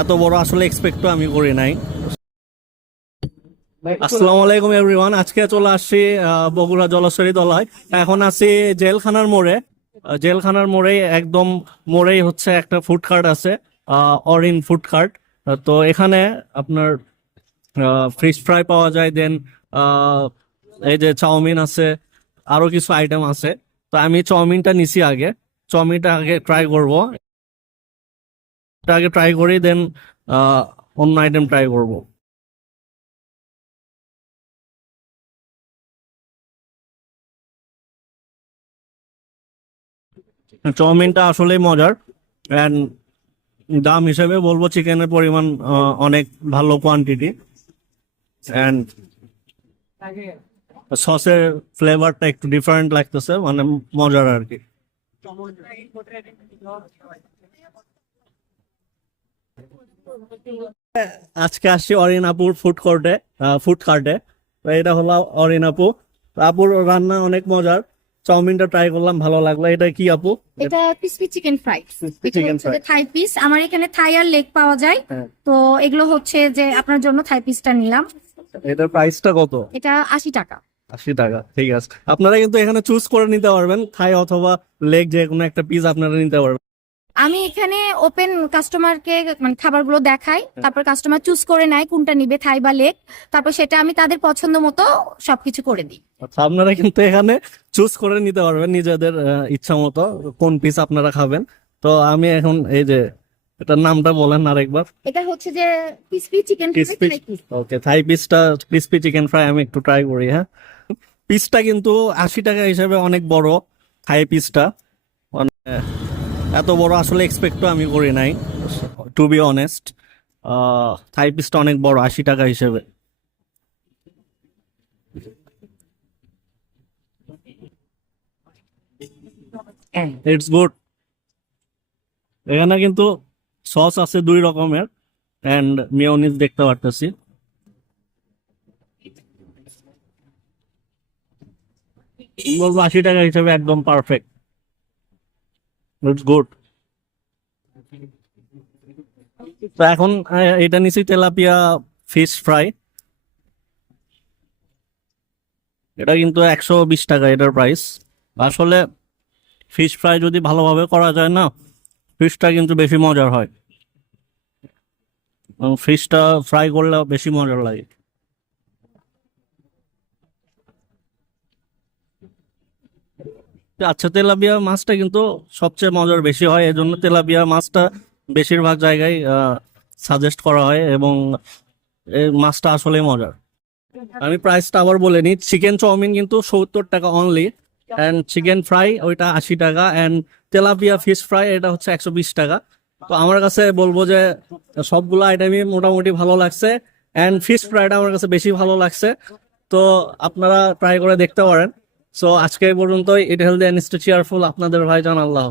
এত বড় আসলে এক্সপেক্টও আমি করি নাই। আসসালামু আলাইকুম এভরিওয়ান আজকে চলে আসছি বগুড়া জলশ্বরী দলায়। এখন আছি জেলখানার মোড়ে। জেলখানার মোড়ে একদম মোড়েই হচ্ছে একটা ফুড কার্ট আছে অরিন ফুড কার্ট তো এখানে আপনার ফিশ ফ্রাই পাওয়া যায় দেন এই যে চাউমিন আছে আরও কিছু আইটেম আছে। তো আমি চাউমিনটা নিছি আগে। চাউমিনটা আগে ট্রাই করব। আগে ট্রাই করি দেন অন্য আইটেম ট্রাই করব। চাউমিনটা আসলেই মজার অ্যান্ড দাম হিসেবে বলব চিকেনের পরিমাণ অনেক ভালো কোয়ান্টিটি অ্যান্ড সসের ফ্লেভারটা একটু ডিফারেন্ট লাগতেছে মানে মজার আর কি। আজকে আসছি অরিন আপুর ফুড কোর্টে ফুড কার্টে এটা হলো অরিন আপু। আপুর রান্না অনেক মজার। চাউমিনটা ট্রাই করলাম ভালো লাগল। এটা কি আপু? এটা crispy chicken fry chicken fry। Thigh piece আমার এখানে থাই আর লেগ পাওয়া যায়। হ্যাঁ। তো এগুলো হচ্ছে যে আপনার জন্য থাই পিসটা নিলাম। এটার প্রাইসটা কত? এটা আশি টাকা। আশি টাকা ঠিক আছে। আপনারা কিন্তু এখানে চুজ করে নিতে পারবেন। থাই অথবা লেগ যে কোনো একটা পিস আপনারা নিতে পারবেন। আমি এখানে ওপেন কাস্টমারকে মানে খাবারগুলো দেখাই তারপর কাস্টমার চুজ করে নেয় কোনটা নিবে থাই বা লেগ তারপর সেটা আমি তাদের পছন্দ মতো সবকিছু করে দিই। আচ্ছা আপনারা কিন্তু এখানে চুজ করে নিতে পারবেন নিজেদের ইচ্ছা মতো কোন পিস আপনারা খাবেন। তো আমি এখন এই যে এটার নামটা বলেন আরেকবার। এটা হচ্ছে যে crispy chicken crispy okay thigh পিসটা ক্রিসপি চিকেন ফ্রাই আমি একটু ট্রাই করি হ্যাঁ। পিসটা কিন্তু আশি টাকা হিসেবে অনেক বড় থাই পিসটা মানে এত বড় আসলে এক্সপেক্টও আমি করি নাই। টু বি অনেস্ট থাই পিসটা অনেক বড়, আশি টাকা হিসেবে। ইটস গুড এখানে কিন্তু সস আছে দুই রকমের অ্যান্ড মেয়নিজ দেখতে পারতেছি। বলব আশি টাকা হিসেবে একদম পারফেক্ট ইটস গুড তো এখন এটা নিছি তেলাপিয়া ফিশ ফ্রাই এটা কিন্তু একশো বিশ টাকা এটার প্রাইস আসলে ফিশ ফ্রাই যদি ভালোভাবে করা যায় না ফিশটা কিন্তু বেশি মজার হয়। ফিশটা ফ্রাই করলে বেশি মজার লাগে। আচ্ছা তেলাপিয়া মাছটা কিন্তু সবচেয়ে মজার বেশি হয়, এজন্য তেলাপিয়া মাছটা বেশিরভাগ জায়গায় সাজেস্ট করা হয় এবং এই মাছটা আসলে মজার। আমি প্রাইসটা আবার বলে নিই চিকেন চাউমিন কিন্তু সত্তর টাকা অনলি অ্যান্ড চিকেন ফ্রাই ওইটা আশি টাকা অ্যান্ড তেলাপিয়া ফিশ ফ্রাই এটা হচ্ছে একশো বিশ টাকা। তো আমার কাছে বলব যে সবগুলো আইটেমই মোটামুটি ভালো লাগছে অ্যান্ড ফিশ ফ্রাইটা আমার কাছে বেশি ভালো লাগছে। তো আপনারা ট্রাই করে দেখতে পারেন। সো আজকে পর্যন্ত ইট হেলদি অ্যান্ড চেয়ারফুল আপনাদের ভাইজান আল্লাহ।